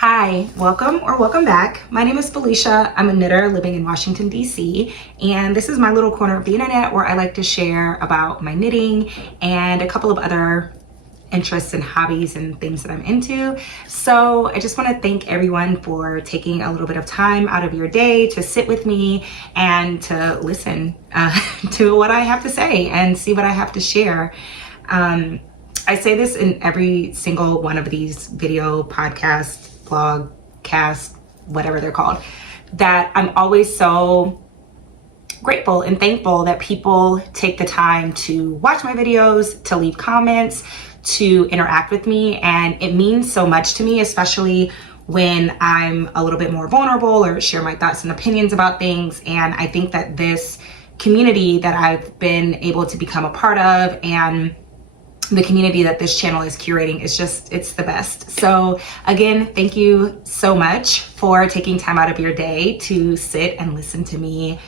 Hi, welcome or welcome back. My name is Felicia. I'm a knitter living in Washington, D.C. And this is my little corner of the internet where I like to share about my knitting and a couple of other interests and hobbies and things that I'm into. So I just want to thank everyone for taking a little bit of time out of your day to sit with me and to listen to what I have to say and see what I have to share. I say this in every single one of these video podcasts, blog, cast, whatever they're called, that I'm always so grateful and thankful that people take the time to watch my videos, to leave comments, to interact with me. And it means so much to me, especially when I'm a little bit more vulnerable or share my thoughts and opinions about things. And I think that this community that I've been able to become a part of and the community that this channel is curating is just, it's the best. So again, thank you so much for taking time out of your day to sit and listen to me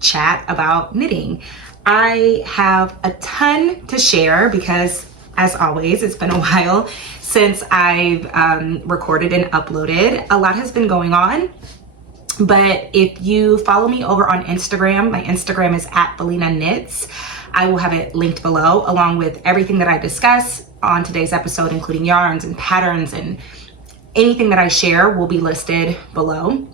chat about knitting. I have a ton to share because, as always, it's been a while since I've recorded and uploaded. A lot has been going on, but if you follow me over on Instagram, my Instagram is @Phylena_knits. I will have it linked below, along with everything that I discuss on today's episode, including yarns and patterns, and anything that I share will be listed below.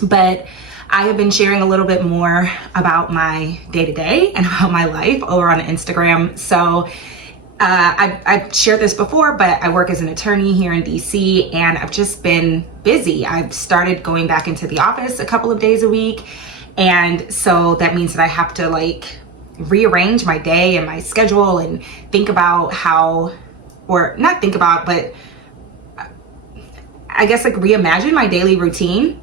But I have been sharing a little bit more about my day-to-day and about my life over on Instagram. So I've shared this before, but I work as an attorney here in DC, and I've just been busy. I've started going back into the office a couple of days a week, and so that means that I have to rearrange my day and my schedule and think about how, or not think about, but I guess reimagine my daily routine,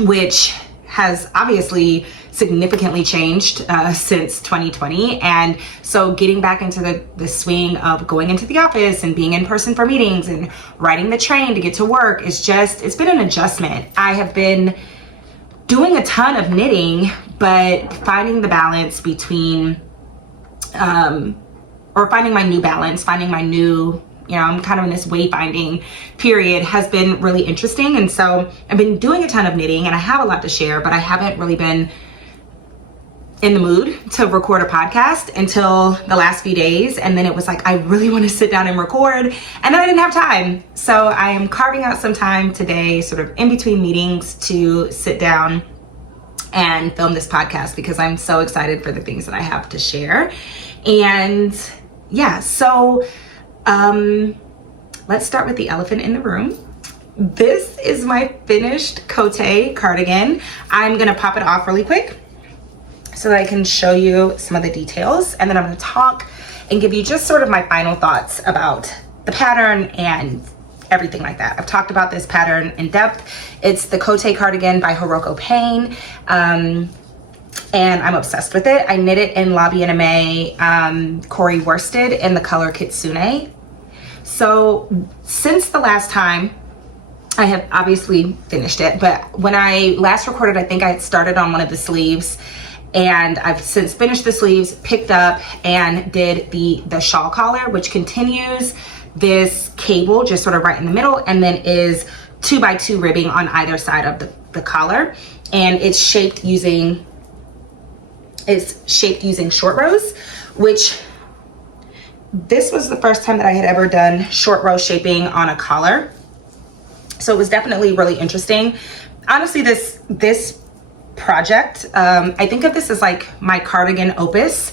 which has obviously significantly changed since 2020. And so getting back into the swing of going into the office and being in person for meetings and riding the train to get to work is just, it's been an adjustment. I have been doing a ton of knitting, but finding the balance between, or finding my new balance, finding my new, I'm kind of in this wayfinding period, has been really interesting. And so I've been doing a ton of knitting and I have a lot to share, but I haven't really been in the mood to record a podcast until the last few days. And then it was I really want to sit down and record, and then I didn't have time. So I am carving out some time today, sort of in between meetings, to sit down and film this podcast because I'm so excited for the things that I have to share. And yeah, so let's start with the elephant in the room. This is my finished Cote cardigan. I'm gonna pop it off really quick so that I can show you some of the details, and then I'm gonna talk and give you just sort of my final thoughts about the pattern and everything like that. I've talked about this pattern in depth. It's the Cote cardigan by Hiroko Payne, and I'm obsessed with it. I knit it in Lobby Anime Corey worsted in the color Kitsune. So since the last time, I have obviously finished it, but when I last recorded, I think I had started on one of the sleeves, and I've since finished the sleeves, picked up and did the shawl collar, which continues this cable just sort of right in the middle, and then is 2x2 ribbing on either side of the collar. And it's shaped using short rows, which this was the first time that I had ever done short row shaping on a collar. So it was definitely really interesting. Honestly, this project, I think of this as my cardigan opus.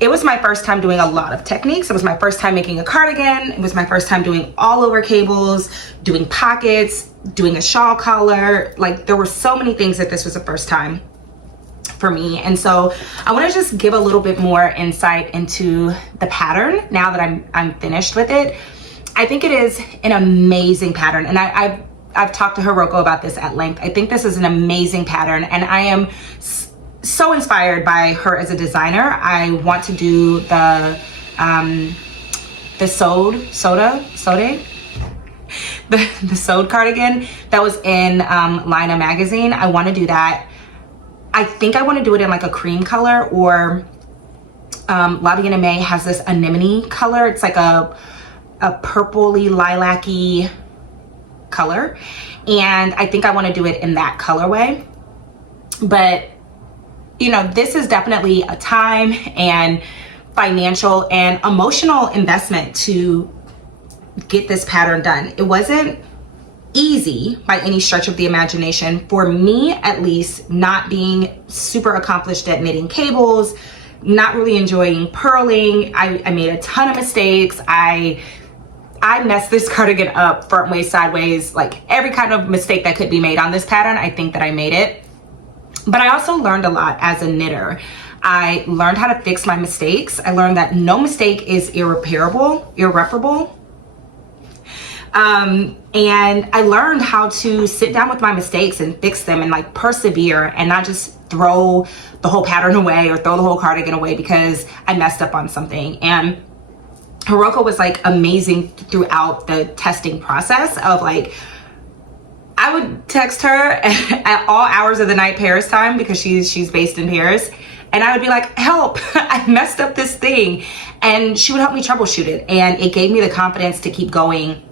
It was my first time doing a lot of techniques. It was my first time making a cardigan. It was my first time doing all over cables, doing pockets, doing a shawl collar. There were so many things that this was the first time for me. And so I want to just give a little bit more insight into the pattern now that I'm finished with it. I think it is an amazing pattern, and I've talked to Hiroko about this at length. I think this is an amazing pattern, and I am so inspired by her as a designer. I want to do the sewed cardigan that was in Lina magazine. I want to do that. I think I want to do it in a cream color, or Lobby Anime has this anemone color. It's a purpley lilac-y color. And I think I want to do it in that colorway. But, you know, this is definitely a time and financial and emotional investment to get this pattern done. It wasn't easy by any stretch of the imagination, for me at least, not being super accomplished at knitting cables, not really enjoying purling. I made a ton of mistakes. I messed this cardigan up front ways, sideways, like every kind of mistake that could be made on this pattern. I think that I made it. But I also learned a lot as a knitter. I learned how to fix my mistakes. I learned that no mistake is irreparable. And I learned how to sit down with my mistakes and fix them and like persevere and not just throw the whole pattern away or throw the whole cardigan away because I messed up on something. And Hiroko was like amazing throughout the testing process of like, I would text her at all hours of the night, Paris time, because she's based in Paris. And I would be like, help, I messed up this thing. And she would help me troubleshoot it. And it gave me the confidence to keep going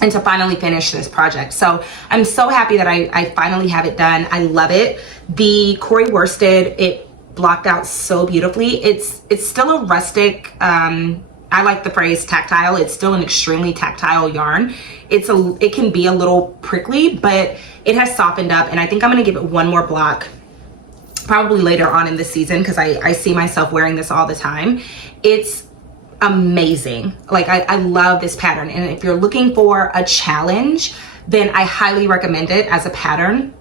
and to finally finish this project. So I'm so happy that I finally have it done. I love it. The Corey worsted, it blocked out so beautifully. It's still a rustic, I like the phrase tactile. It's still an extremely tactile yarn. It can be a little prickly, but it has softened up, and I think I'm gonna give it one more block probably later on in the season because I see myself wearing this all the time. It's amazing. Like I love this pattern, and if you're looking for a challenge, then I highly recommend it as a pattern.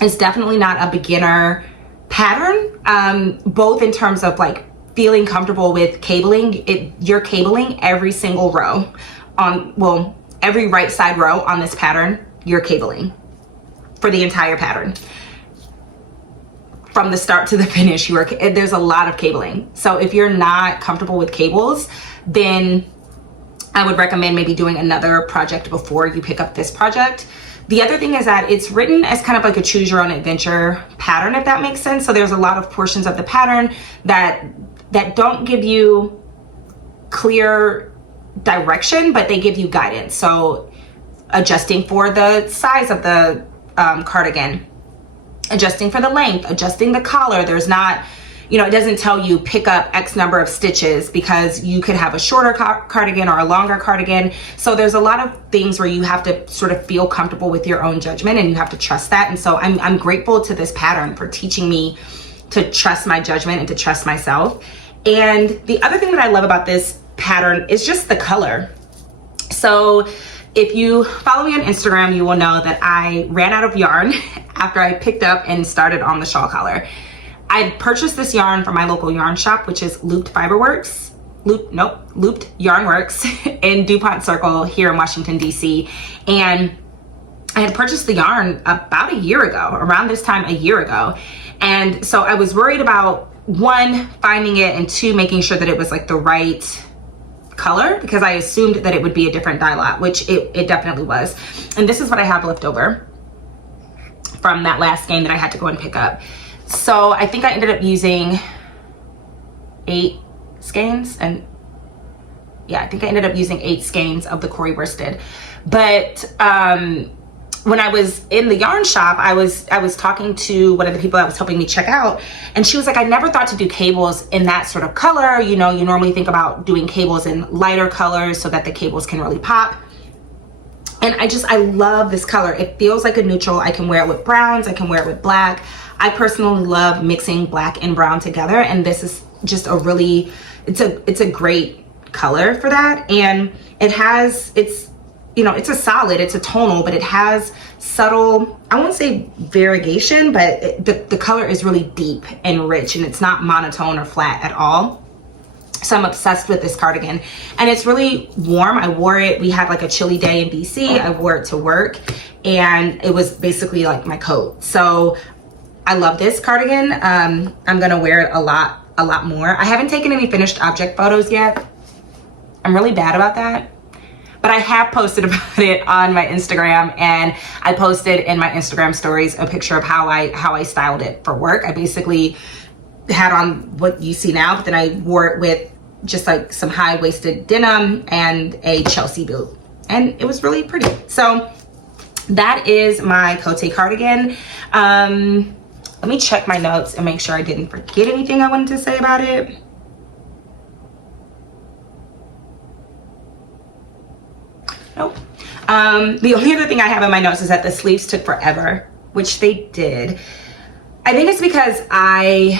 It's definitely not a beginner pattern, both in terms of like feeling comfortable with cabling. You're cabling every single row on, well, every right side row on this pattern, you're cabling for the entire pattern. From the start to the finish, there's a lot of cabling. So if you're not comfortable with cables, then I would recommend maybe doing another project before you pick up this project. The other thing is that it's written as kind of like a choose your own adventure pattern, if that makes sense. So there's a lot of portions of the pattern that don't give you clear direction, but they give you guidance. So adjusting for the size of the cardigan, adjusting for the length, adjusting the collar. There's not, you know, it doesn't tell you pick up X number of stitches because you could have a shorter cardigan or a longer cardigan. So there's a lot of things where you have to sort of feel comfortable with your own judgment, and you have to trust that. And so I'm grateful to this pattern for teaching me to trust my judgment and to trust myself. And the other thing that I love about this pattern is just the color. So if you follow me on Instagram, you will know that I ran out of yarn after I picked up and started on the shawl collar. I purchased this yarn from my local yarn shop, which is Looped Yarn Works in DuPont Circle here in Washington, DC. And I had purchased the yarn about a year ago, around this time a year ago. And so I was worried about, one, finding it, and two, making sure that it was like the right color, because I assumed that it would be a different dye lot, which it definitely was. And this is what I have left over from that last skein that I had to go and pick up. So I think I ended up using 8 skeins, and yeah, I think I ended up using 8 skeins of the Corey worsted. But when I was in the yarn shop, I was talking to one of the people that was helping me check out, and she was like, I never thought to do cables in that sort of color. You know, you normally think about doing cables in lighter colors so that the cables can really pop. And I love this color. It feels like a neutral. I can wear it with browns, I can wear it with black. I personally love mixing black and brown together, and this is just a really, it's a great color for that. And it's you know, it's a solid, it's a tonal, but it has subtle, I won't say variegation, but the color is really deep and rich, and it's not monotone or flat at all. So I'm obsessed with this cardigan, and it's really warm. I wore it, we had like a chilly day in DC. I wore it to work, and it was basically like my coat. So I love this cardigan. I'm gonna wear it a lot more. I haven't taken any finished object photos yet. I'm really bad about that. But I have posted about it on my Instagram, and I posted in my Instagram stories a picture of how I styled it for work. I basically had on what you see now, but then I wore it with just like some high-waisted denim and a Chelsea boot, and it was really pretty. So that is my Cote cardigan. Let me check my notes and make sure I didn't forget anything I wanted to say about it. Nope. The only other thing I have in my notes is that the sleeves took forever, which they did. I think it's because I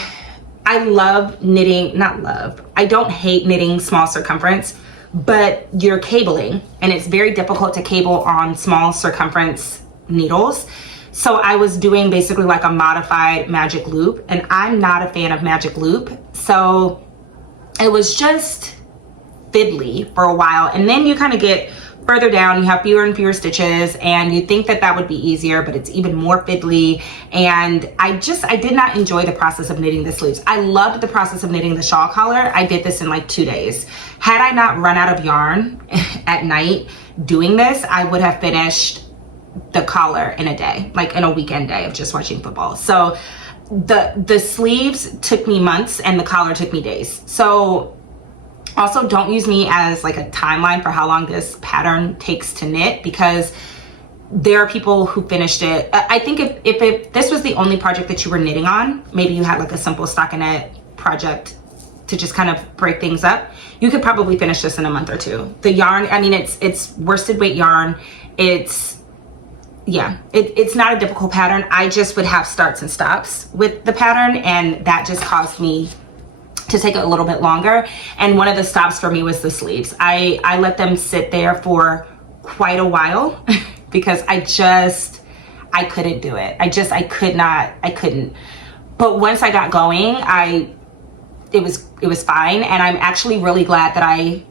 love knitting, not love, I don't hate knitting small circumference, but you're cabling and it's very difficult to cable on small circumference needles. So I was doing basically like a modified magic loop, and I'm not a fan of magic loop. So it was just fiddly for a while. And then you kind of get further down, you have fewer and fewer stitches, and you think that that would be easier, but it's even more fiddly. And I did not enjoy the process of knitting the sleeves. I loved the process of knitting the shawl collar. I did this in like 2 days. Had I not run out of yarn at night doing this, I would have finished the collar in a day, like in a weekend day of just watching football. So the sleeves took me months and the collar took me days. So also don't use me as like a timeline for how long this pattern takes to knit, because there are people who finished it. I think if this was the only project that you were knitting on, maybe you had like a simple stockinette project to just kind of break things up, you could probably finish this in a month or two. The yarn, I mean, it's worsted weight yarn. It's not a difficult pattern. I just would have starts and stops with the pattern, and that just caused me to take a little bit longer. And one of the stops for me was the sleeves. I let them sit there for quite a while because I couldn't do it. I couldn't. But once I got going, it was fine. And I'm actually really glad that I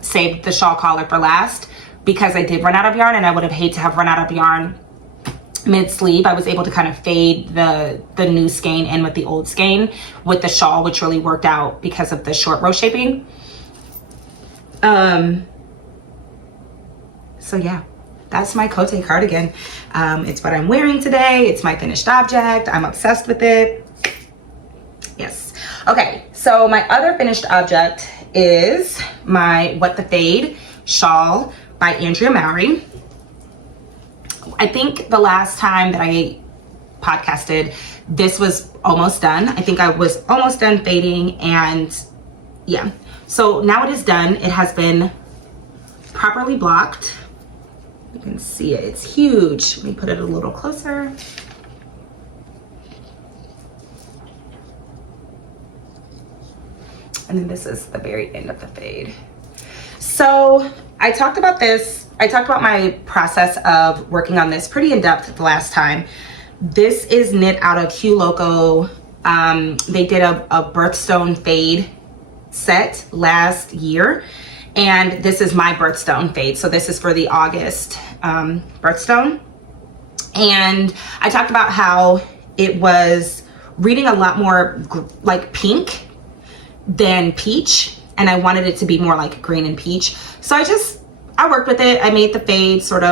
saved the shawl collar for last, because I did run out of yarn, and I would have hated to have run out of yarn mid-sleeve. I was able to kind of fade the new skein in with the old skein with the shawl, which really worked out because of the short row shaping. So yeah, that's my Cote cardigan. It's what I'm wearing today. It's my finished object. I'm obsessed with it. Yes. Okay, so my other finished object is my What the Fade shawl by Andrea Mowry. I think the last time that I podcasted, this was almost done. I think I was almost done fading, and yeah. So now it is done. It has been properly blocked. You can see it, it's huge. Let me put it a little closer. And then this is the very end of the fade. So I talked about this. I talked about my process of working on this pretty in depth the last time. This is knit out of Hue Loco. They did a birthstone fade set last year, and this is my birthstone fade. So this is for the August birthstone. And I talked about how it was reading a lot more like pink than peach, and I wanted it to be more like green and peach. So I worked with it. I made the fade I sort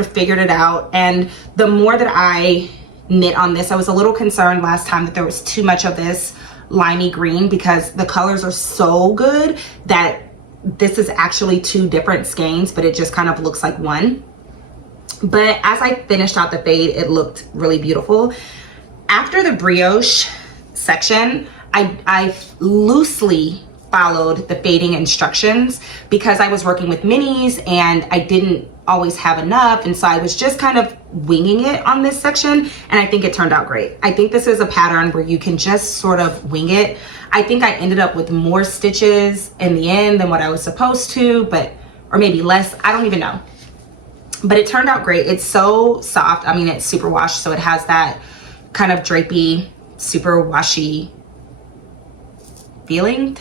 of figured it out. And the more that I knit on this, I was a little concerned last time that there was too much of this limey green, because the colors are so good that this is actually 2 different skeins, but it just kind of looks like one. But as I finished out the fade, it looked really beautiful. After the brioche section, I loosely followed the fading instructions because I was working with minis and I didn't always have enough, and so I was just kind of winging it on this section, and I think it turned out great. I think this is a pattern where you can just sort of wing it. I think I ended up with more stitches in the end than what I was supposed to, or maybe less, I don't even know. But it turned out great. It's so soft. I mean, it's super washed, so it has that kind of drapey, super washy feeling,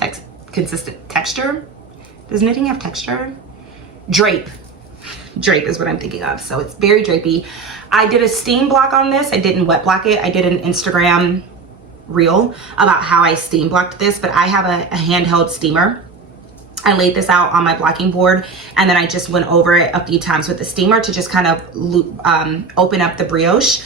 consistent texture. Does knitting have texture? Drape is what I'm thinking of. So it's very drapey. I did a steam block on this. I didn't wet block it. I did an Instagram reel about how I steam blocked this, but I have a handheld steamer. I laid this out on my blocking board, and then I just went over it a few times with the steamer to just kind of open up the brioche.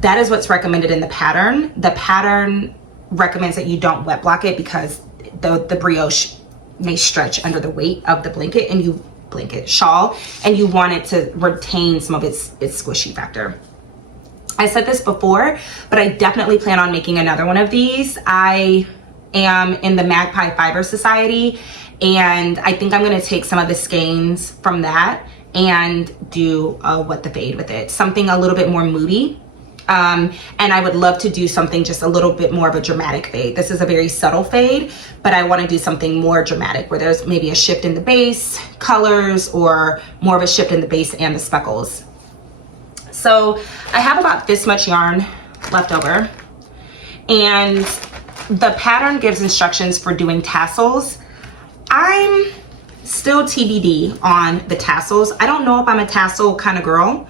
That is what's recommended in the pattern. The pattern recommends that you don't wet block it because the brioche may stretch under the weight of the blanket, and you blanket, shawl, and you want it to retain some of its squishy factor. I said this before, but I definitely plan on making another one of these. I am in the Magpie Fiber Society, and I think I'm gonna take some of the skeins from that and do a What the Fade with it. Something a little bit more moody. And I would love to do something just a little bit more of a dramatic fade. This is a very subtle fade, but I want to do something more dramatic where there's maybe a shift in the base colors or more of a shift in the base and the speckles. So I have about this much yarn left over, and the pattern gives instructions for doing tassels. I'm still TBD on the tassels. I don't know if I'm a tassel kind of girl.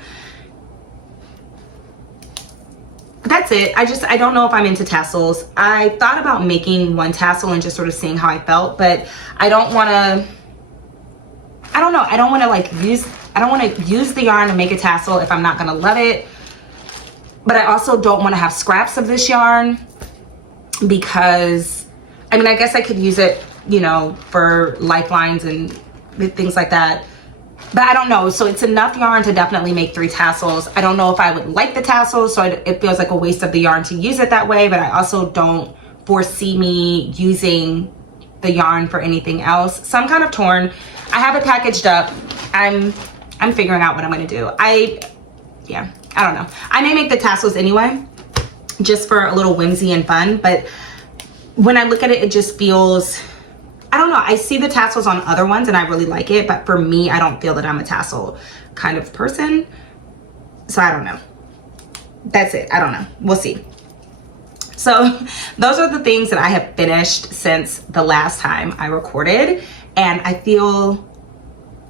That's it. I don't know if I'm into tassels. I thought about making one tassel and just sort of seeing how I felt, but I don't want to, I don't know. I don't want to use the yarn and make a tassel if I'm not going to love it. But I also don't want to have scraps of this yarn because, I mean, I guess I could use it, you know, for lifelines and things like that. But I don't know. So it's enough yarn to definitely make 3 tassels. I don't know if I would like the tassels, so it feels like a waste of the yarn to use it that way, but I also don't foresee me using the yarn for anything else. So I'm kind of torn. I have it packaged up. I'm figuring out what I'm going to do. I don't know. I may make the tassels anyway, just for a little whimsy and fun, but when I look at it, it just feels, I don't know. I see the tassels on other ones and I really like it, but for me, I don't feel that I'm a tassel kind of person. So I don't know. That's it. I don't know. We'll see. So those are the things that I have finished since the last time I recorded, and I feel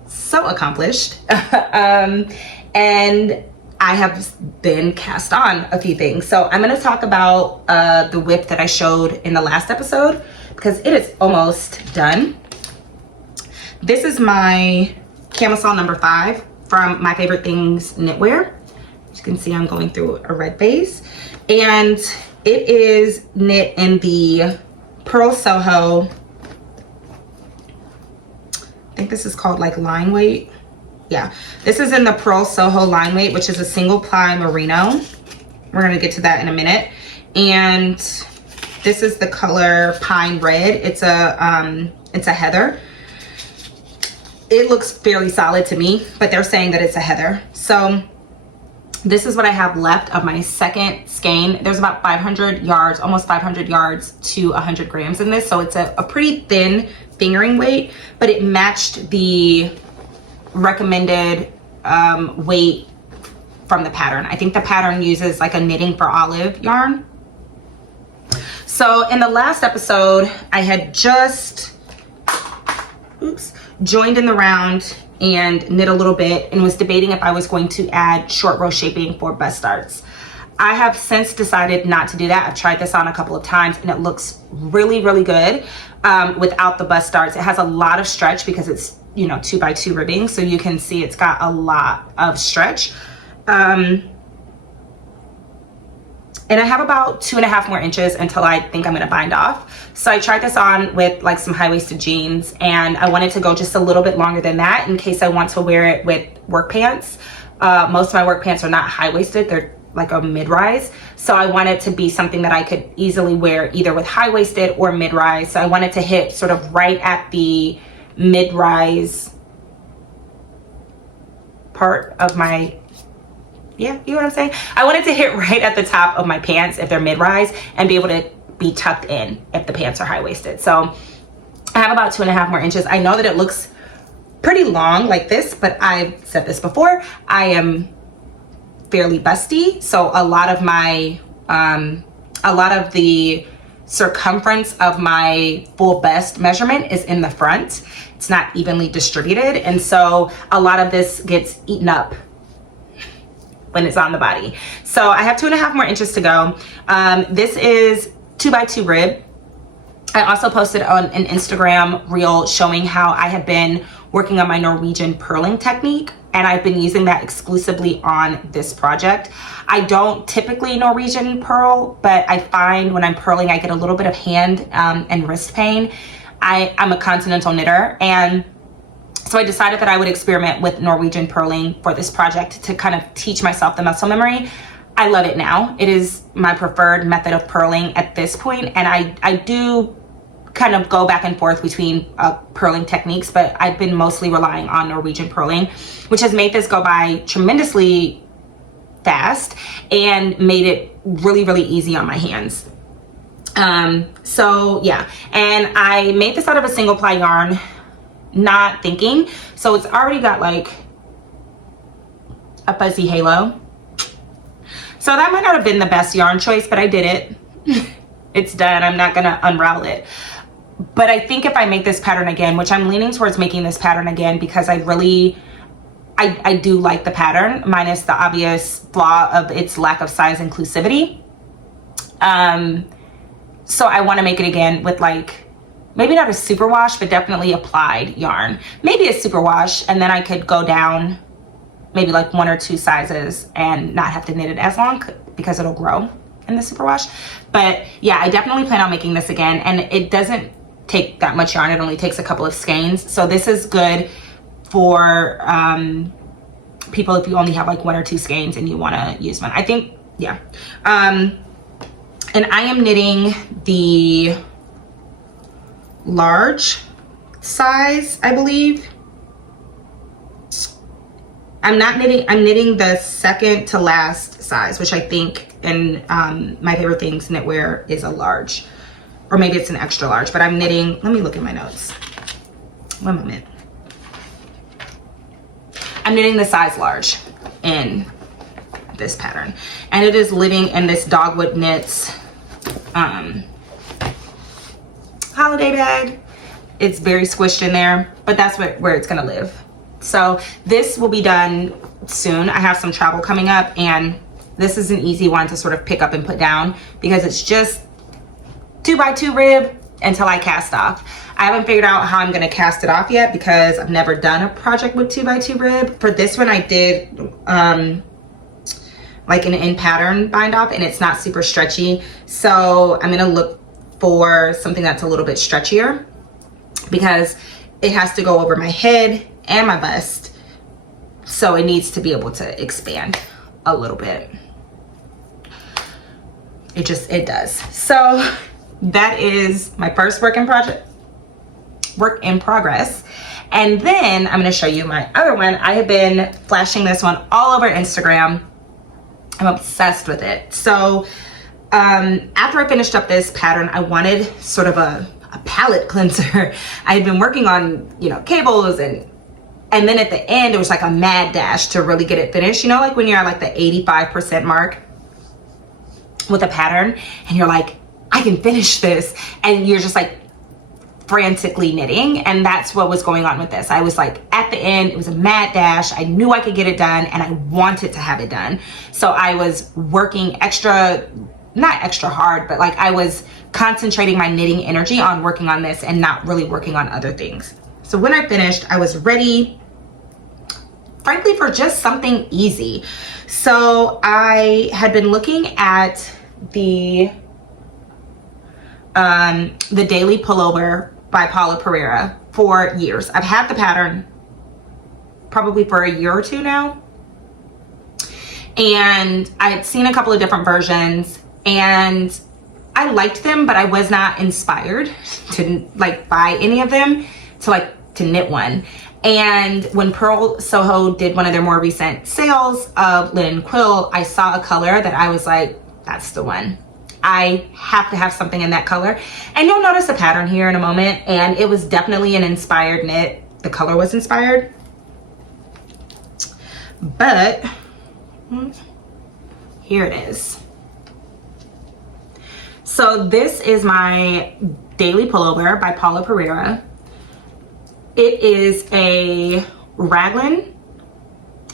so accomplished. And I have been cast on a few things. So I'm going to talk about the whip that I showed in the last episode, because it is almost done. This is my Camisole number 5 from My Favorite Things Knitwear. As you can see, I'm going through a red phase, and it is knit in the Purl Soho. I think this is called like line weight. Yeah, this is in the Purl Soho line weight, which is a single ply merino. We're gonna get to that in a minute. And this is the color Pine Red. It's a heather. It looks fairly solid to me, but they're saying that it's a heather. So this is what I have left of my second skein. There's about 500 yards, almost 500 yards to 100 grams in this. So it's a pretty thin fingering weight, but it matched the recommended weight from the pattern. I think the pattern uses like a Knitting for Olive yarn. So in the last episode, I had just joined in the round and knit a little bit and was debating if I was going to add short row shaping for bust darts. I have since decided not to do that. I've tried this on a couple of times and it looks really, really good without the bust darts. It has a lot of stretch because it's, you know, 2x2 ribbing, so you can see it's got a lot of stretch. And I have about 2.5 more inches until I think I'm gonna bind off. So I tried this on with like some high-waisted jeans, and I wanted to go just a little bit longer than that in case I want to wear it with work pants. Most of my work pants are not high-waisted, they're like a mid-rise. So I wanted to be something that I could easily wear either with high-waisted or mid-rise. So I wanted to hit sort of right at the mid-rise part of my, yeah, you know what I'm saying? I wanted to hit right at the top of my pants if they're mid-rise and be able to be tucked in if the pants are high-waisted. So I have about 2.5 more inches. I know that it looks pretty long like this, but I've said this before, I am fairly busty. So a lot of my, a lot of the circumference of my full bust measurement is in the front. It's not evenly distributed. And so a lot of this gets eaten up when it's on the body. So I have 2.5 more inches to go. This is 2x2 rib. I also posted on an Instagram reel showing how I have been working on my Norwegian purling technique, and I've been using that exclusively on this project. I don't typically Norwegian purl, but I find when I'm purling, I get a little bit of hand and wrist pain. I'm a continental knitter, and So I decided that I would experiment with Norwegian purling for this project to kind of teach myself the muscle memory. I love it now. It is my preferred method of purling at this point, and I do kind of go back and forth between purling techniques, but I've been mostly relying on Norwegian purling, which has made this go by tremendously fast and made it really, really easy on my hands. So yeah, and I made this out of a single ply yarn, not thinking. So it's already got like a fuzzy halo. So that might not have been the best yarn choice, but I did it. It's done. I'm not gonna unravel it. But I think if I make this pattern again, which I'm leaning towards making this pattern again because I do like the pattern, minus the obvious flaw of its lack of size inclusivity. So I want to make it again with like, maybe not a super wash, but definitely applied yarn. Maybe a super wash, and then I could go down maybe like 1 or 2 sizes and not have to knit it as long because it'll grow in the super wash. But yeah, I definitely plan on making this again, and it doesn't take that much yarn. It only takes a couple of skeins. So this is good for people if you only have like 1 or 2 skeins and you want to use one. I think, yeah. And I am knitting the large size, I believe. I'm knitting the second to last size, which I think in my favorite things knitwear is a large, or maybe it's an extra large, but I'm knitting, let me look at my notes. 1 moment. I'm knitting the size large in this pattern, and it is living in this Dogwood Knits holiday bag. It's very squished in there, but that's where it's gonna live. So this will be done soon. I have some travel coming up, and this is an easy one to sort of pick up and put down because it's just 2x2 rib until I cast off. I haven't figured out how I'm gonna cast it off yet because I've never done a project with 2x2 rib. For this one I did like an in pattern bind off, and it's not super stretchy. So I'm gonna look for something that's a little bit stretchier because it has to go over my head and my bust. So it needs to be able to expand a little bit. It does. So that is my first work in progress. And then I'm gonna show you my other one. I have been flashing this one all over Instagram. I'm obsessed with it. So after I finished up this pattern, I wanted sort of a palette cleanser. I had been working on, you know, cables, and then at the end it was like a mad dash to really get it finished. You know, like when you're at like the 85% mark with a pattern and you're like, I can finish this, and you're just like frantically knitting. And that's what was going on with this. I was like at the end, it was a mad dash. I knew I could get it done, and I wanted to have it done. So I was working not extra hard, but like I was concentrating my knitting energy on working on this and not really working on other things. So when I finished, I was ready, frankly, for just something easy. So I had been looking at the Daily Pullover by Paula Pereira for years. I've had the pattern probably for a year or two now, and I had seen a couple of different versions, and I liked them, but I was not inspired to like buy any of them to knit one. And when Purl Soho did one of their more recent sales of linen quill, I saw a color that I was like, that's the one. I have to have something in that color. And you'll notice a pattern here in a moment, and it was definitely an inspired knit. The color was inspired, but here it is. So this is my Daily Pullover by Paula Pereira. It is a raglan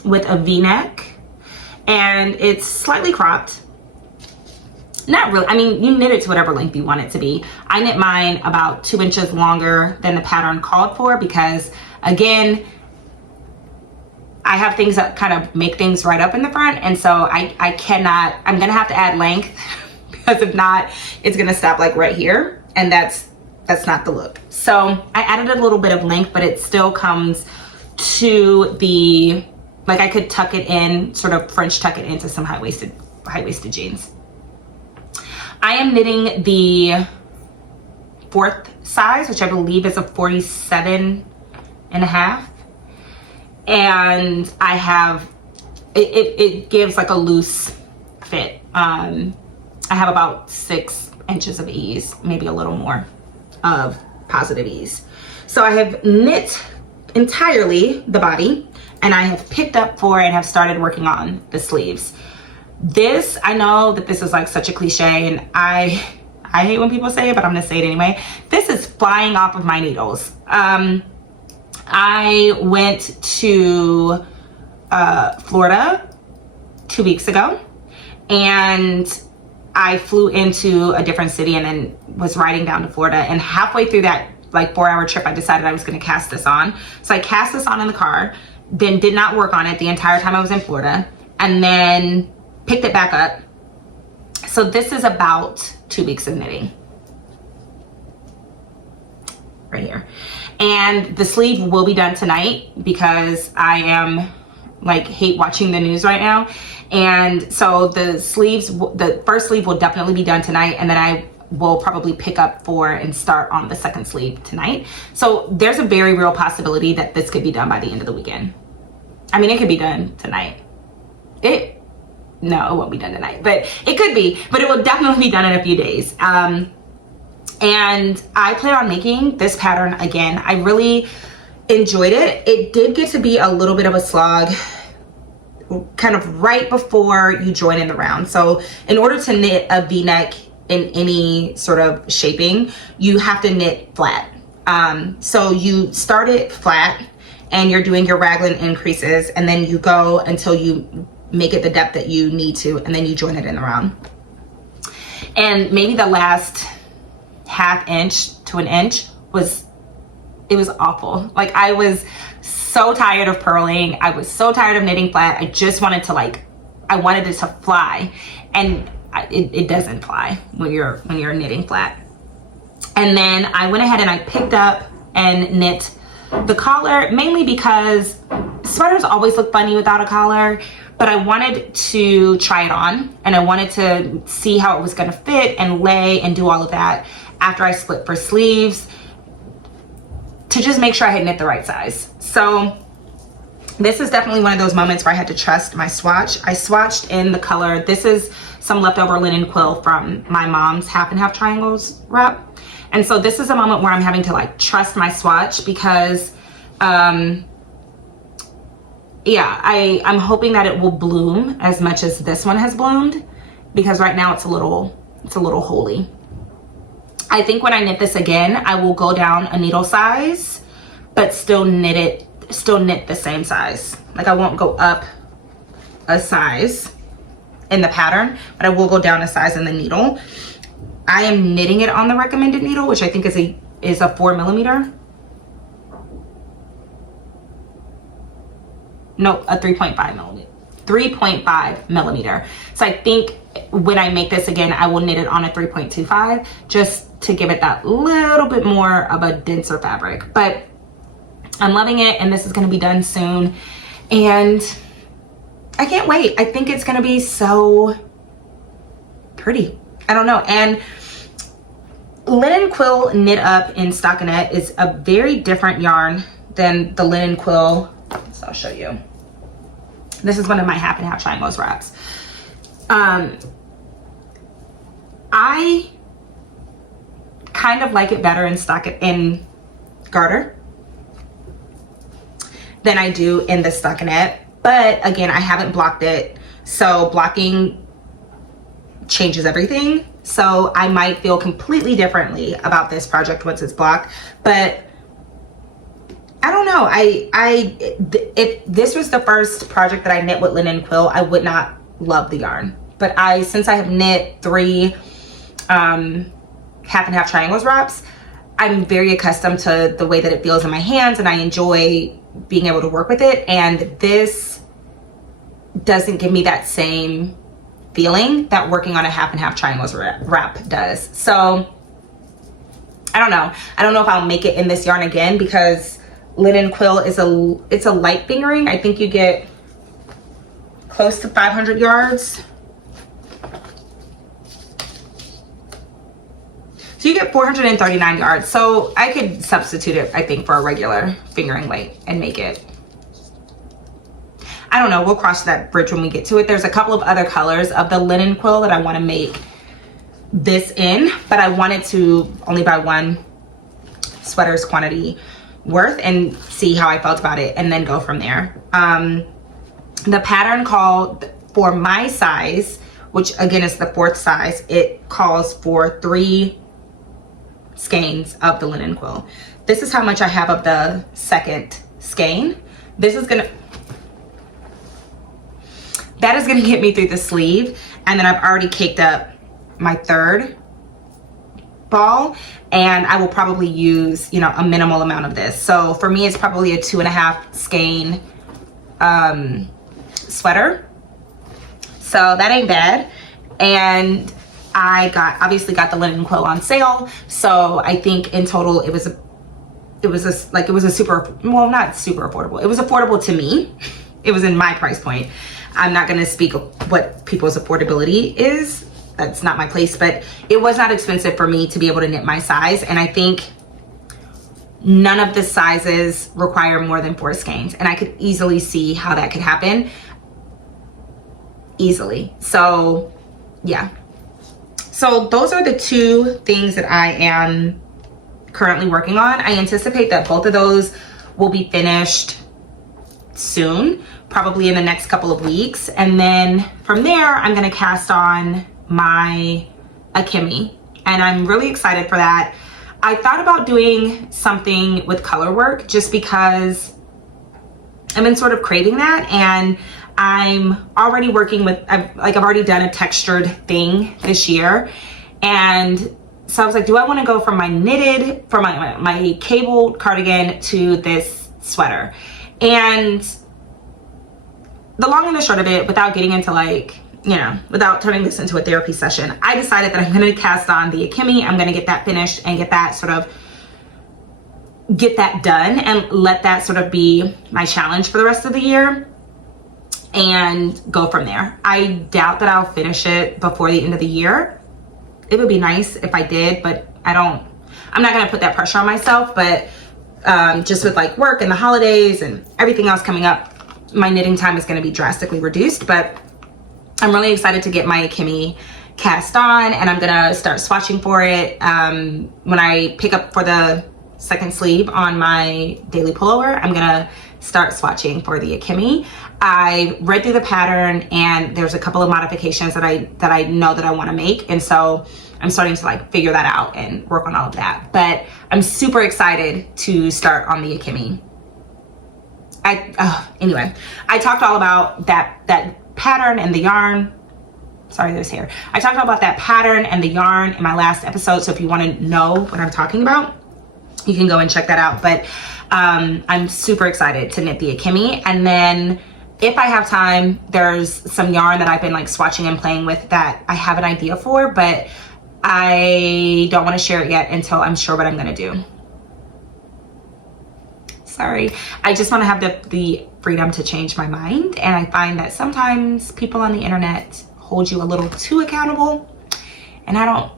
with a V-neck, and it's slightly cropped. Not really, I mean, you knit it to whatever length you want it to be. I knit mine about 2 inches longer than the pattern called for because, again, I have things that kind of make things right up in the front, and so I cannot, I'm gonna have to add length because if not, it's gonna stop like right here, and that's not the look. So I added a little bit of length, but it still comes to the, like I could tuck it in, sort of French tuck it into some high-waisted jeans. I am knitting the 4th size, which I believe is a 47 and a half. And I have, it gives like a loose fit. I have about 6 inches of ease, maybe a little more of positive ease. So I have knit entirely the body, and I have picked up for and have started working on the sleeves. This, I know that this is like such a cliche, and I hate when people say it, but I'm gonna say it anyway. This is flying off of my needles. I went to Florida 2 weeks ago, and I flew into a different city and then was riding down to Florida, and halfway through that like 4-hour trip, I decided I was going to cast this on. So I cast this on in the car, then did not work on it the entire time I was in Florida, and then picked it back up. So this is about 2 weeks of knitting right here. And the sleeve will be done tonight because I am like hate watching the news right now. And so the sleeves, the first sleeve will definitely be done tonight, and then I will probably pick up for and start on the second sleeve tonight. So there's a very real possibility that this could be done by the end of the weekend. I mean, it could be done tonight. No, it won't be done tonight, but it could be, but it will definitely be done in a few days. And I plan on making this pattern again. I really enjoyed it. It did get to be a little bit of a slog kind of right before you join in the round. So in order to knit a V-neck in any sort of shaping, you have to knit flat. So you start it flat and you're doing your raglan increases, and then you go until you make it the depth that you need to, and then you join it in the round. And maybe the last ½ inch to an inch was awful. Like I was so tired of purling. I was so tired of knitting flat. I just wanted to I wanted it to fly, and it doesn't fly when you're knitting flat. And then I went ahead and I picked up and knit the collar, mainly because sweaters always look funny without a collar, but I wanted to try it on, and I wanted to see how it was going to fit and lay and do all of that after I split for sleeves, to just make sure I had knit the right size. So this is definitely one of those moments where I had to trust my swatch. I swatched in the color. This is some leftover linen quill from my mom's half and half triangles wrap. And so this is a moment where I'm having to trust my swatch, because yeah, I'm hoping that it will bloom as much as this one has bloomed, because right now it's a little holy. I think when I knit this again, I will go down a needle size, but still knit the same size. Like I won't go up a size in the pattern, but I will go down a size in the needle. I am knitting it on the recommended needle, which I think is a 4mm. No, a 3.5 millimeter. So I think when I make this again, I will knit it on a 3.25, just to give it that little bit more of a denser fabric. But I'm loving it, and this is going to be done soon, and I can't wait. I think it's going to be so pretty. I don't know. And linen quill knit up in stockinette is a very different yarn than the linen quill. So I'll show you. This is one of my half and half triangles wraps. I kind of like it better in garter than I do in the stockinette, but again, I haven't blocked it, so blocking changes everything. So I might feel completely differently about this project once it's blocked, but I don't know. If this was the first project that I knit with linen quill, I would not love the yarn. But since I have knit 3 half and half triangles wraps, I'm very accustomed to the way that it feels in my hands, and I enjoy being able to work with it. And this doesn't give me that same feeling that working on a half and half triangles wrap does. So I don't know. I don't know if I'll make it in this yarn again, because linen quill is it's a light fingering. I think you get close to 500 yards. So you get 439 yards. So I could substitute it, I think, for a regular fingering weight and make it. I don't know, we'll cross that bridge when we get to it. There's a couple of other colors of the linen quill that I want to make this in, but I wanted to only buy one sweater's quantity worth and see how I felt about it and then go from there. The pattern called for my size, which again is the 4th size, it calls for 3 skeins of the linen quill. This is how much I have of the 2nd skein. That is gonna get me through the sleeve, and then I've already caked up my 3rd ball, and I will probably use, you know, a minimal amount of this. So for me, it's probably a 2.5 skein sweater. So that ain't bad. And I obviously got the linen quill on sale. So I think in total it was a super, well, not super affordable. It was affordable to me. It was in my price point. I'm not gonna speak of what people's affordability is. That's not my place, but it was not expensive for me to be able to knit my size. And I think none of the sizes require more than 4 skeins. And I could easily see how that could happen. Easily. So yeah. So those are the 2 things that I am currently working on. I anticipate that both of those will be finished soon, probably in the next couple of weeks. And then from there, I'm gonna cast on my Akemi, and I'm really excited for that. I thought about doing something with color work just because I've been sort of craving that, and I'm already working with, I've already done a textured thing this year. And so I was like, do I want to go from my knitted, from my cabled cardigan to this sweater? And the long and the short of it, without getting into like, you know, without turning this into a therapy session, I decided that I'm going to cast on the Akemi. I'm going to get that finished and get that done and let that sort of be my challenge for the rest of the year and go from there. I doubt that I'll finish it before the end of the year. It would be nice if I did, but I'm not going to put that pressure on myself. But just with like work and the holidays and everything else coming up, my knitting time is going to be drastically reduced. But I'm really excited to get my Akemi cast on, and I'm gonna start swatching for it. When I pick up for the 2nd sleeve on my daily pullover, I'm gonna start swatching for the Akemi. I read through the pattern, and there's a couple of modifications that I know that I want to make, and so I'm starting to like figure that out and work on all of that. But I'm super excited to start on the Akemi. Anyway, I talked all about that pattern and the yarn. Sorry, there's hair. I talked all about that pattern and the yarn in my last episode, so if you want to know what I'm talking about, you can go and check that out. But I'm super excited to knit the Akemi. And then if I have time, there's some yarn that I've been like swatching and playing with that I have an idea for, but I don't want to share it yet until I'm sure what I'm going to do. Sorry, I just want to have the freedom to change my mind, and I find that sometimes people on the internet hold you a little too accountable, and I don't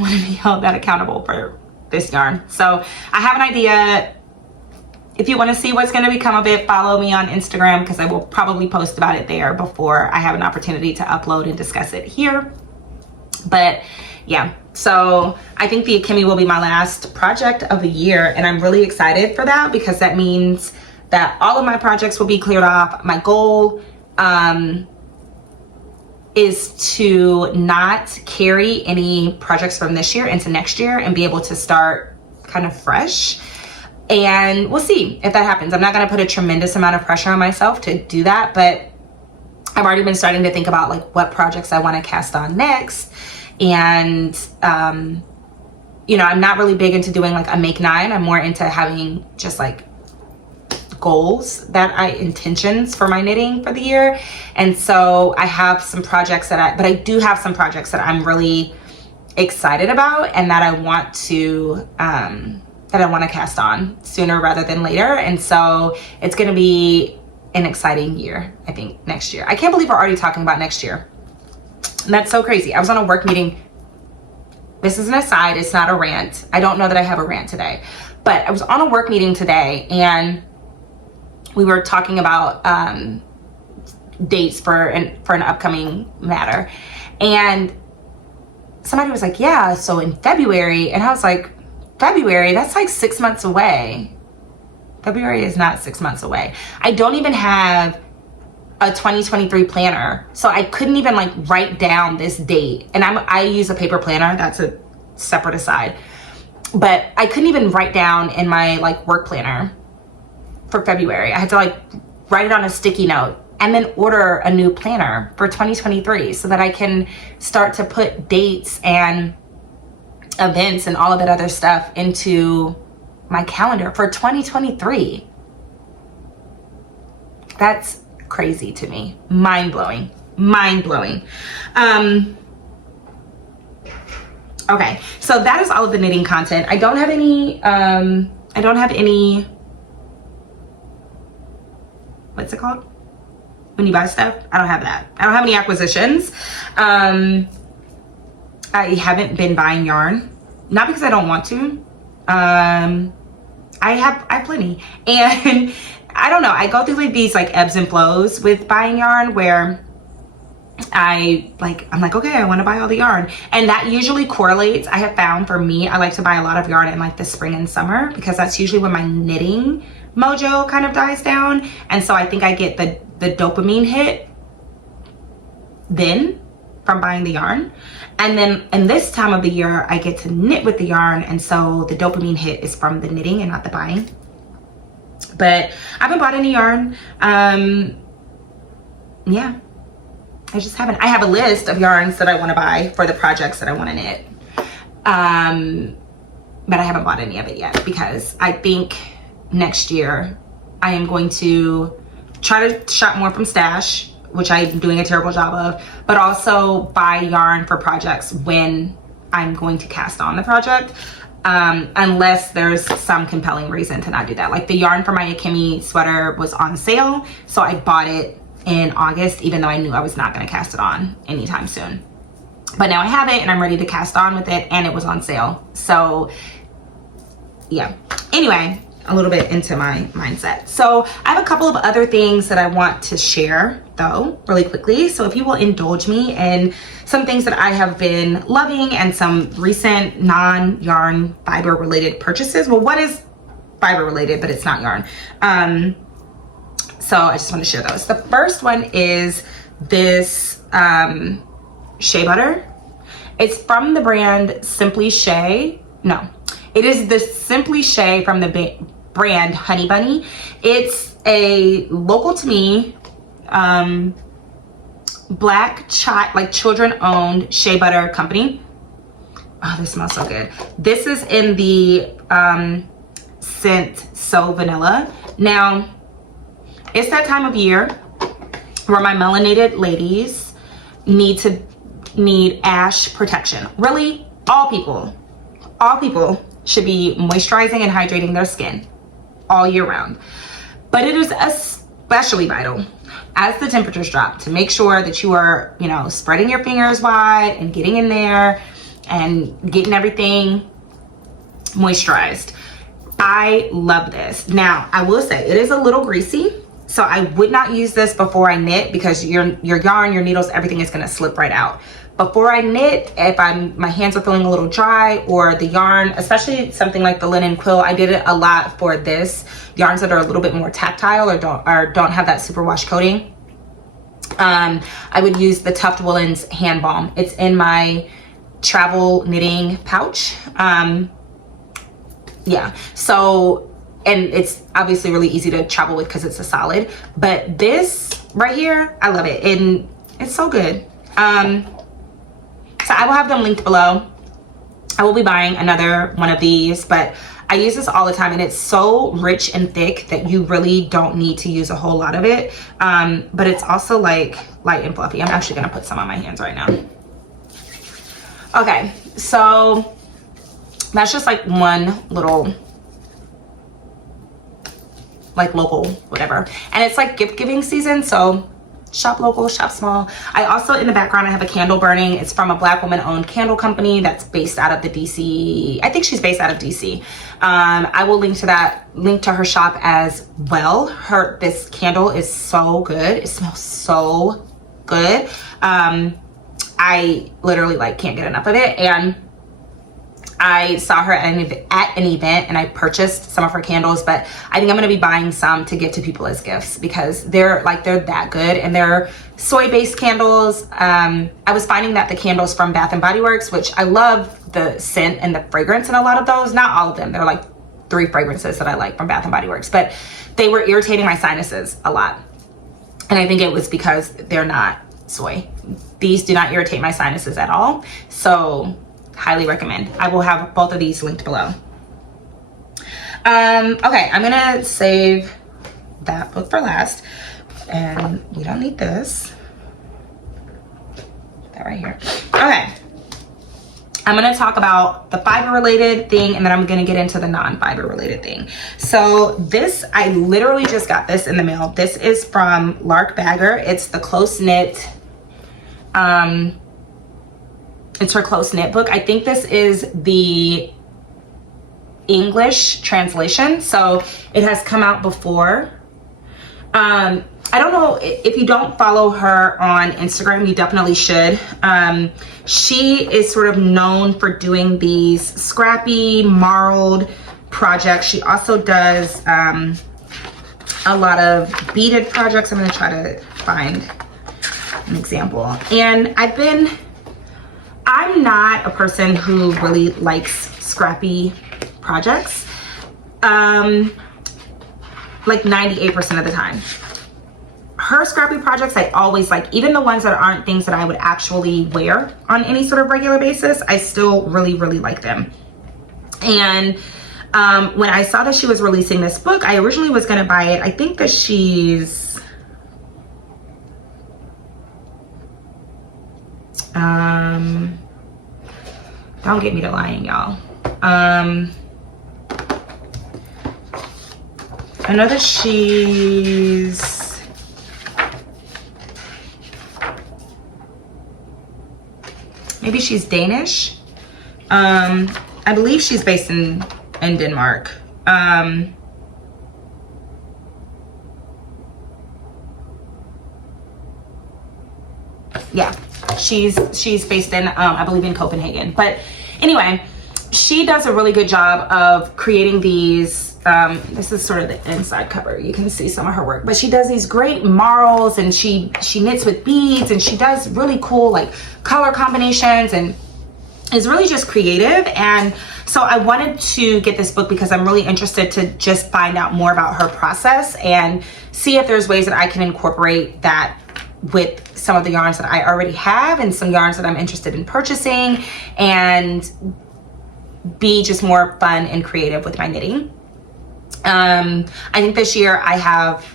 want to be held that accountable for this yarn. So I have an idea. If you want to see what's going to become of it, follow me on Instagram, because I will probably post about it there before I have an opportunity to upload and discuss it here. But yeah, so I think the Akemi will be my last project of the year, and I'm really excited for that because that means that all of my projects will be cleared off. My goal is to not carry any projects from this year into next year and be able to start kind of fresh. And we'll see if that happens. I'm not going to put a tremendous amount of pressure on myself to do that, but I've already been starting to think about like what projects I want to cast on next. And you know, I'm not really big into doing like a make 9. I'm more into having just like goals intentions for my knitting for the year. And so I have some projects but I do have some projects that I'm really excited about and that I want to that I want to cast on sooner rather than later. And so it's going to be an exciting year, I think, next year. I can't believe we're already talking about next year. And that's so crazy. I was on a work meeting. This is an aside, it's not a rant. I don't know that I have a rant today, but I was on a work meeting today and we were talking about dates for an upcoming matter. And somebody was like, yeah, so in February. And I was like, February? That's like 6 months away. February is not 6 months away. I don't even have a 2023 planner. So I couldn't even like write down this date. And I use a paper planner. That's a separate aside. But I couldn't even write down in my like work planner for February. I had to like write it on a sticky note and then order a new planner for 2023 so that I can start to put dates and events and all of that other stuff into my calendar for 2023. That's crazy to me. Mind-blowing. Mind-blowing. Okay, so that is all of the knitting content. I don't have any what's it called when you buy stuff? I don't have that. I don't have any acquisitions. I haven't been buying yarn, not because I don't want to. I have plenty, and I don't know, I go through like these like ebbs and flows with buying yarn where I'm like, okay, I want to buy all the yarn, and that usually correlates. I have found for me, I like to buy a lot of yarn in like the spring and summer because that's usually when my knitting mojo kind of dies down, and so I think I get the dopamine hit then from buying the yarn, and then in this time of the year I get to knit with the yarn, and so the dopamine hit is from the knitting and not the buying. But I haven't bought any yarn. Yeah, I just haven't. I have a list of yarns that I want to buy for the projects that I want to knit, but I haven't bought any of it yet because I think next year I am going to try to shop more from stash, which I'm doing a terrible job of, but also buy yarn for projects when I'm going to cast on the project, unless there's some compelling reason to not do that. Like the yarn for my Akemi sweater was on sale, so I bought it in August, even though I knew I was not going to cast it on anytime soon. But now I have it and I'm ready to cast on with it, and it was on sale. So yeah, anyway, a little bit into my mindset. So I have a couple of other things that I want to share though really quickly. So if you will indulge me in some things that I have been loving and some recent non-yarn fiber related purchases. Well, one is fiber related, but it's not yarn. So I just want to share those. The first one is this shea butter. It's from the brand Simply Shea. No, it is the Simply Shea from the brand Honey Bunny. It's a local to me black like children owned shea butter company. Oh, this smells so good. This is in the scent So Vanilla. Now it's that time of year where my melanated ladies need ash protection. Really, all people should be moisturizing and hydrating their skin all year round. But it is especially vital as the temperatures drop to make sure that you are, you know, spreading your fingers wide and getting in there and getting everything moisturized. I love this. Now, I will say it is a little greasy, so I would not use this before I knit because your yarn, your needles, everything is gonna slip right out. Before I knit, if my hands are feeling a little dry, or the yarn, especially something like the linen quill, I did it a lot for this, yarns that are a little bit more tactile or don't have that superwash coating. I would use the Tuft Woolens hand balm. It's in my travel knitting pouch. Yeah, so, and it's obviously really easy to travel with because it's a solid, but this right here, I love it, and it's so good. So I will have them linked below. I will be buying another one of these, but I use this all the time, and it's so rich and thick that you really don't need to use a whole lot of it. But it's also like light and fluffy. I'm actually gonna put some on my hands right now. Okay, so that's just like one little like local, whatever. And it's like gift giving season, so shop local, shop small. I also, in the background, I have a candle burning. It's from a Black woman owned candle company that's based out of the DC. I think she's based out of DC. I will link to her shop as well. This candle is so good. It smells so good. I literally like can't get enough of it. And I saw her at an event and I purchased some of her candles, but I think I'm gonna be buying some to give to people as gifts because they're that good, and they're soy-based candles. I was finding that the candles from Bath and Body Works, which I love the scent and the fragrance in a lot of those, not all of them, they're like 3 fragrances that I like from Bath and Body Works, but they were irritating my sinuses a lot. And I think it was because they're not soy. These do not irritate my sinuses at all. So highly recommend. I will have both of these linked below. Okay, I'm gonna save that book for last, and we don't need this. That right here. Okay, I'm gonna talk about the fiber related thing, and then I'm gonna get into the non-fiber related thing. So this, I literally just got this in the mail. This is from Lark Bagger. It's the close knit, it's her close knit book. I think this is the English translation, so it has come out before. I don't know if you don't follow her on Instagram, you definitely should. She is sort of known for doing these scrappy, marled projects. She also does a lot of beaded projects. I'm gonna try to find an example. And I'm not a person who really likes scrappy projects, like 98% of the time. Her scrappy projects I always like, even the ones that aren't things that I would actually wear on any sort of regular basis, I still really, really like them. And when I saw that she was releasing this book, I originally was gonna buy it. I think that she's, don't get me to lying, y'all. I know that she's, maybe she's Danish. I believe she's based in Denmark. Yeah, she's based in, I believe in Copenhagen. But anyway, she does a really good job of creating these, this is sort of the inside cover. You can see some of her work, but she does these great marls, and she knits with beads, and she does really cool like color combinations, and is really just creative. And so I wanted to get this book because I'm really interested to just find out more about her process and see if there's ways that I can incorporate that with some of the yarns that I already have and some yarns that I'm interested in purchasing, and be just more fun and creative with my knitting. I think this year I have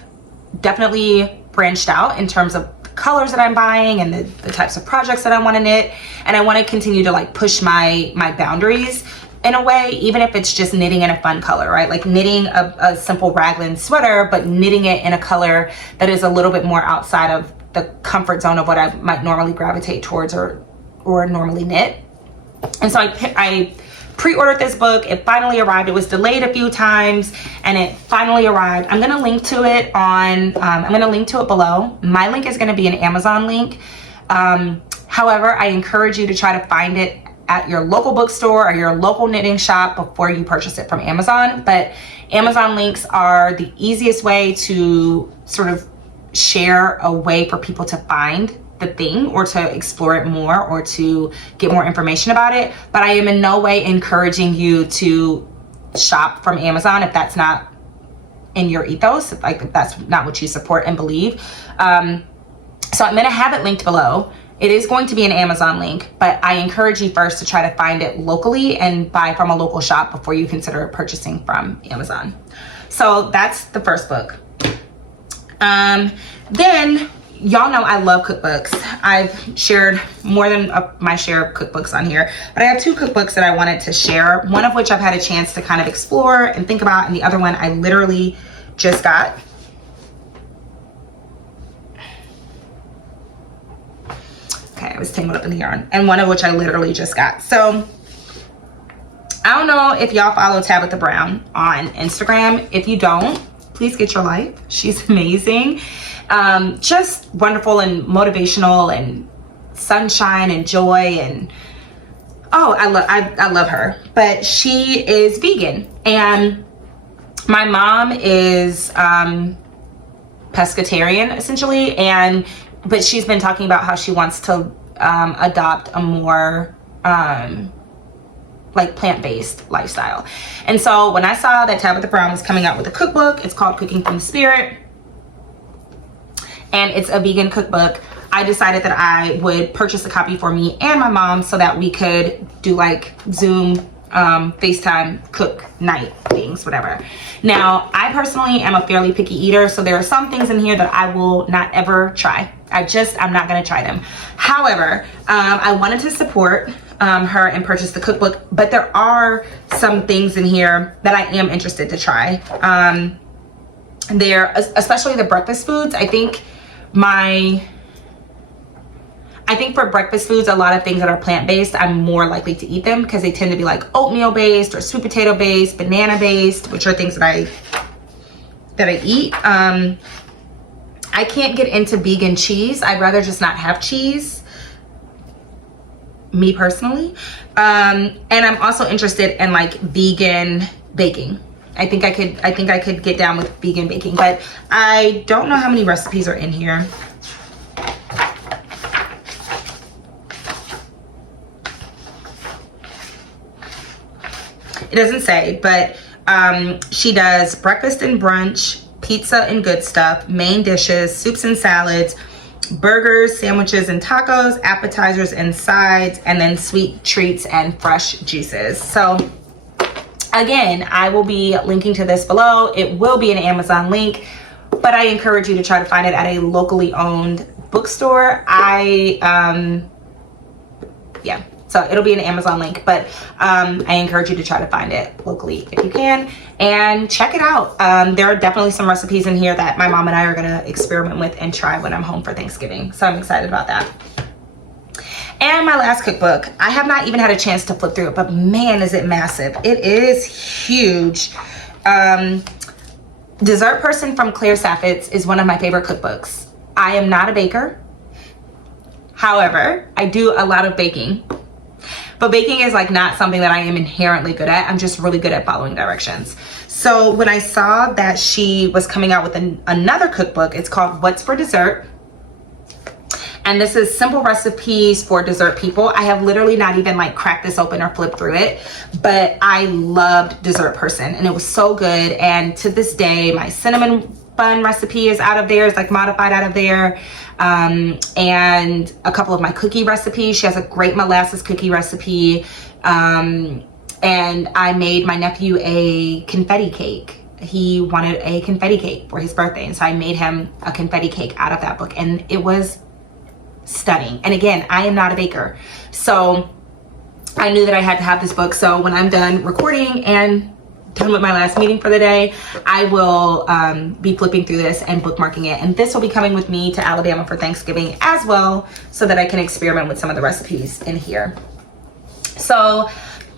definitely branched out in terms of the colors that I'm buying and the types of projects that I want to knit, and I want to continue to like push my boundaries in a way, even if it's just knitting in a fun color, right? Like knitting a simple raglan sweater, but knitting it in a color that is a little bit more outside of the comfort zone of what I might normally gravitate towards or normally knit. And so I pre-ordered this book. It finally arrived. It was delayed a few times, and it finally arrived. I'm gonna link to it on, I'm gonna link to it below. My link is gonna be an Amazon link. However, I encourage you to try to find it at your local bookstore or your local knitting shop before you purchase it from Amazon. But Amazon links are the easiest way to sort of share a way for people to find the thing or to explore it more or to get more information about it. But I am in no way encouraging you to shop from Amazon if that's not in your ethos, if that's not what you support and believe. So I'm gonna have it linked below. It is going to be an Amazon link, but I encourage you first to try to find it locally and buy from a local shop before you consider purchasing from Amazon. So that's the first book. Then y'all know I love cookbooks. I've shared more than my share of cookbooks on here, but I have 2 cookbooks that I wanted to share, one of which I've had a chance to kind of explore and think about, and the other one I literally just got. Okay, I was tangled up in the yarn. And one of which I literally just got. So I don't know if y'all follow Tabitha Brown on Instagram. If you don't, please get your life. She's amazing. Just wonderful and motivational and sunshine and joy, and oh, I love her. But she is vegan, and my mom is pescatarian essentially, but she's been talking about how she wants to adopt a more like plant-based lifestyle. And so when I saw that Tabitha Brown was coming out with a cookbook, it's called Cooking from the Spirit, and it's a vegan cookbook, I decided that I would purchase a copy for me and my mom so that we could do like Zoom, FaceTime, cook night things, whatever. Now, I personally am a fairly picky eater, so there are some things in here that I will not ever try. I'm not gonna try them. However, I wanted to support her and purchase the cookbook, but there are some things in here that I am interested to try. There, especially the breakfast foods. I think for breakfast foods, a lot of things that are plant-based, I'm more likely to eat them because they tend to be like oatmeal based or sweet potato based, banana based, which are things that I eat. I can't get into vegan cheese. I'd rather just not have cheese, me personally. And I'm also interested in like vegan baking. I think I could get down with vegan baking, but I don't know how many recipes are in here. It doesn't say, but she does breakfast and brunch, pizza and good stuff, main dishes, soups and salads, burgers, sandwiches and tacos, appetizers and sides, and then sweet treats and fresh juices. So again, I will be linking to this below. It will be an Amazon link, but I encourage you to try to find it at a locally owned bookstore. Yeah, so it'll be an Amazon link, but I encourage you to try to find it locally if you can and check it out. There are definitely some recipes in here that my mom and I are gonna experiment with and try when I'm home for Thanksgiving. So I'm excited about that. And my last cookbook, I have not even had a chance to flip through it, but man, is it massive. It is huge. Dessert Person from Claire Saffitz is one of my favorite cookbooks. I am not a baker. However, I do a lot of baking. But baking is like not something that I am inherently good at. I'm just really good at following directions. So when I saw that she was coming out with another cookbook, it's called What's for Dessert? And this is simple recipes for dessert people. I have literally not even like cracked this open or flipped through it, but I loved Dessert Person and it was so good. And to this day, my cinnamon bun recipe is out of there. It's like modified out of there. And a couple of my cookie recipes. She has a great molasses cookie recipe. And I made my nephew a confetti cake. He wanted a confetti cake for his birthday. And so I made him a confetti cake out of that book. And it was stunning. And again, I am not a baker, so I knew that I had to have this book. So when I'm done recording and done with my last meeting for the day, I will be flipping through this and bookmarking it, and this will be coming with me to Alabama for Thanksgiving as well, so that I can experiment with some of the recipes in here. So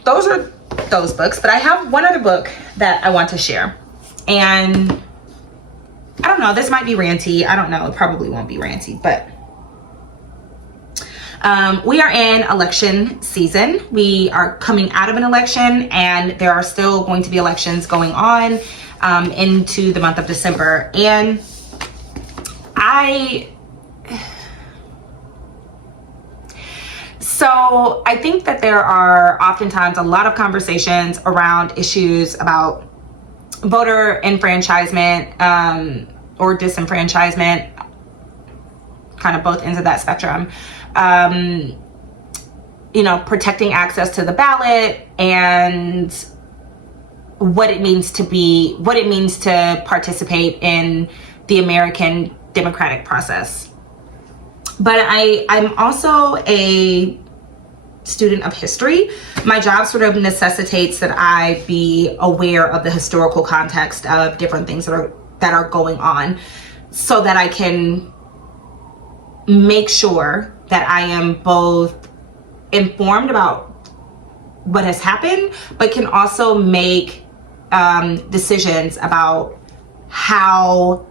those are those books, but I have one other book that I want to share, and I don't know, this might be ranty. I don't know, it probably won't be ranty, but we are in election season. We are coming out of an election, and there are still going to be elections going on into the month of December. And I think that there are oftentimes a lot of conversations around issues about voter enfranchisement or disenfranchisement, kind of both ends of that spectrum. You know, protecting access to the ballot and what it means to participate in the American democratic process. But I'm also a student of history. My job sort of necessitates that I be aware of the historical context of different things that are that are going on, so that I can make sure that I am both informed about what has happened, but can also make decisions about how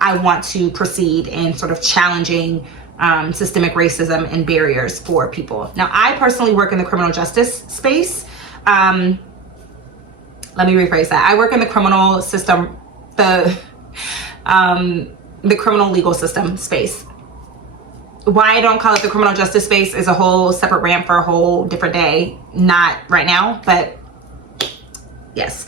I want to proceed in sort of challenging systemic racism and barriers for people. Now, I personally work in the criminal justice space. Let me rephrase that. I work in the criminal system, the criminal legal system space. Why I don't call it the criminal justice space is a whole separate rant for a whole different day. Not right now, but yes.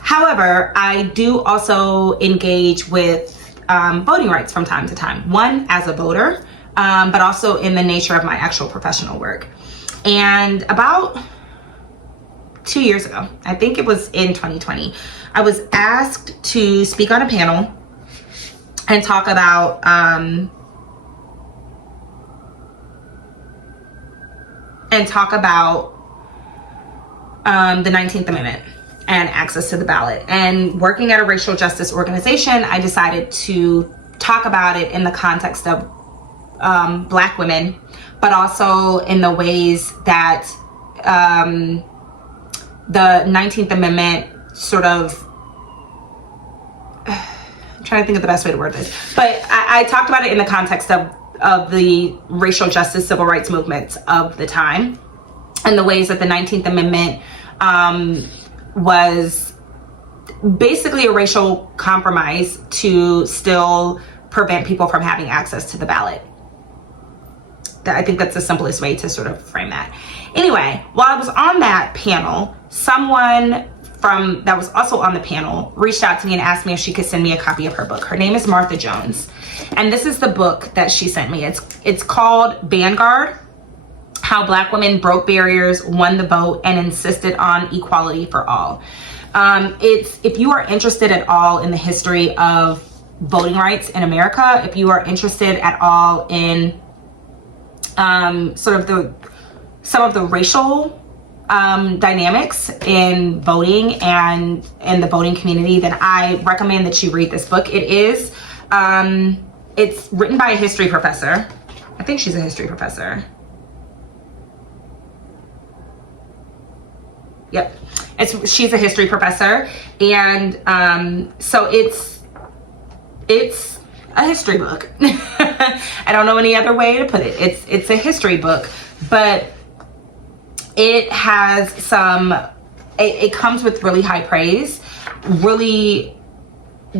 However, I do also engage with voting rights from time to time. One, as a voter, but also in the nature of my actual professional work. And about 2 years ago, I think it was in 2020, I was asked to speak on a panel and talk about the 19th Amendment and access to the ballot. And working at a racial justice organization, I decided to talk about it in the context of Black women, but also in the ways that the 19th Amendment sort of, I'm trying to think of the best way to word this, but I talked about it in the context of the racial justice civil rights movements of the time, and the ways that the 19th Amendment was basically a racial compromise to still prevent people from having access to the ballot. I think that's the simplest way to sort of frame that. Anyway, while I was on that panel, someone that was also on the panel reached out to me and asked me if she could send me a copy of her book. Her name is Martha Jones, and this is the book that she sent me. It's called Vanguard: How Black Women Broke Barriers, Won the Vote, and Insisted on Equality for All. If you are interested at all in the history of voting rights in America, if you are interested at all in some of the racial dynamics in voting and in the voting community, then I recommend that you read this book. It's written by a history professor. I think she's a history professor. Yep, she's a history professor, and so it's a history book. I don't know any other way to put it. It's a history book, but it has it comes with really high praise, really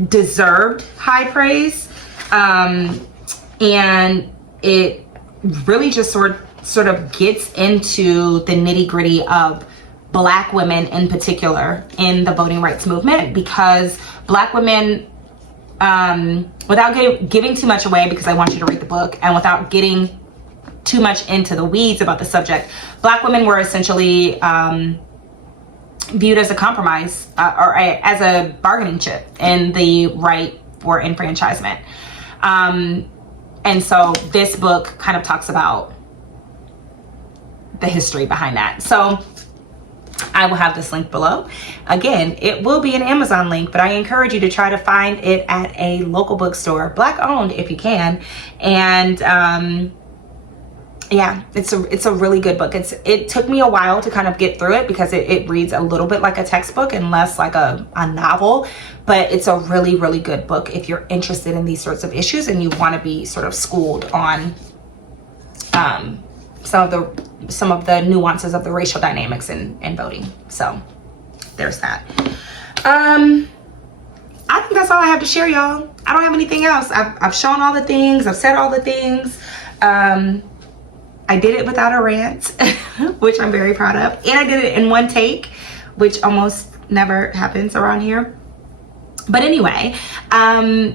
deserved high praise, and it really just sort of gets into the nitty-gritty of Black women in particular in the voting rights movement, because Black women, without giving too much away, because I want you to read the book, and without getting too much into the weeds about the subject, Black women were essentially viewed as a compromise or as a bargaining chip in the right for enfranchisement. And so this book kind of talks about the history behind that. So I will have this link below. Again, it will be an Amazon link, but I encourage you to try to find it at a local bookstore, Black owned if you can. And yeah, it's a really good book. It took me a while to kind of get through it, because it reads a little bit like a textbook and less like a novel, but it's a really, really good book if you're interested in these sorts of issues and you want to be sort of schooled on some of the nuances of the racial dynamics in voting. So there's that. I think that's all I have to share, y'all. I don't have anything else. I've shown all the things. I've said all the things. I did it without a rant, which I'm very proud of. And I did it in one take, which almost never happens around here. But anyway, I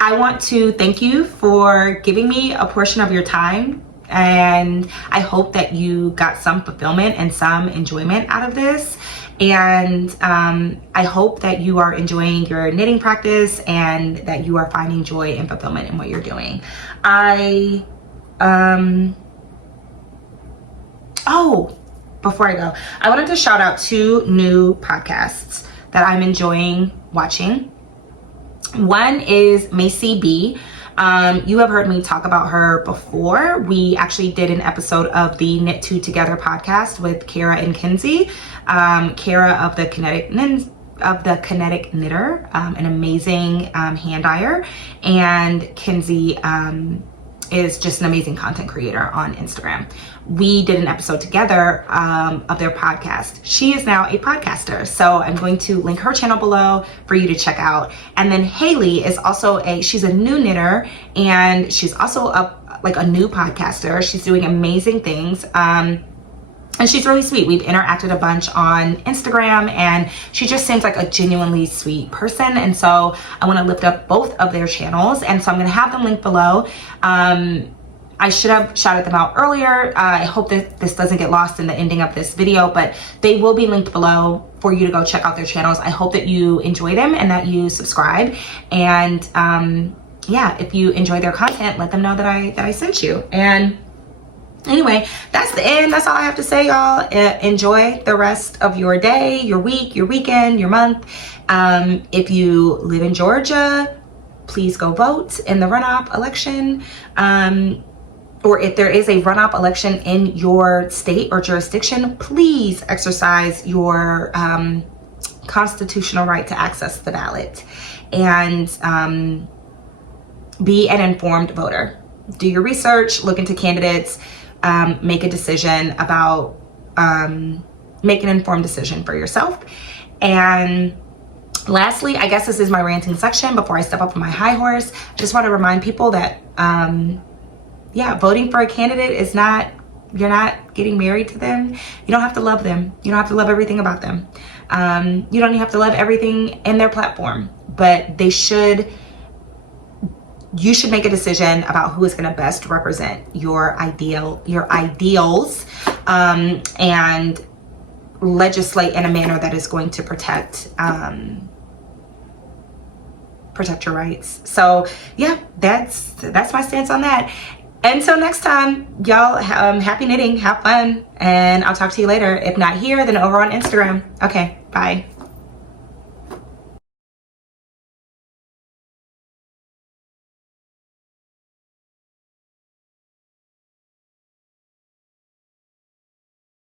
want to thank you for giving me a portion of your time. And I hope that you got some fulfillment and some enjoyment out of this. And I hope that you are enjoying your knitting practice and that you are finding joy and fulfillment in what you're doing. Oh, before I go, I wanted to shout out 2 new podcasts that I'm enjoying watching. One is Macy B. You have heard me talk about her before. We actually did an episode of the Knit Two Together podcast with Kara and Kinsey. Kara of the Kinetic Knitter, an amazing hand dyer, and Kinsey is just an amazing content creator on Instagram. We did an episode together of their podcast. She is now a podcaster, so I'm going to link her channel below for you to check out. And then Haley is also she's a new knitter, and she's also a new podcaster. She's doing amazing things. And she's really sweet. We've interacted a bunch on Instagram, and she just seems like a genuinely sweet person. And so I want to lift up both of their channels. And so I'm going to have them linked below. I should have shouted them out earlier. I hope that this doesn't get lost in the ending of this video, but they will be linked below for you to go check out their channels. I hope that you enjoy them and that you subscribe. And yeah, if you enjoy their content, let them know that I sent you. And anyway, that's the end. That's all I have to say, y'all. Enjoy the rest of your day, your week, your weekend, your month. If you live in Georgia, please go vote in the runoff election. Or if there is a runoff election in your state or jurisdiction, please exercise your constitutional right to access the ballot and be an informed voter. Do your research, look into candidates, make a decision about, make an informed decision for yourself. And lastly, I guess this is my ranting section before I step up on my high horse. Just want to remind people that, yeah, voting for a candidate is not, you're not getting married to them. You don't have to love them. You don't have to love everything about them. You don't even have to love everything in their platform, but you should make a decision about who is going to best represent your ideals, and legislate in a manner that is going to protect your rights. So yeah, that's my stance on that. Until next time, y'all, happy knitting, have fun, and I'll talk to you later. If not here, then over on Instagram. Okay, bye.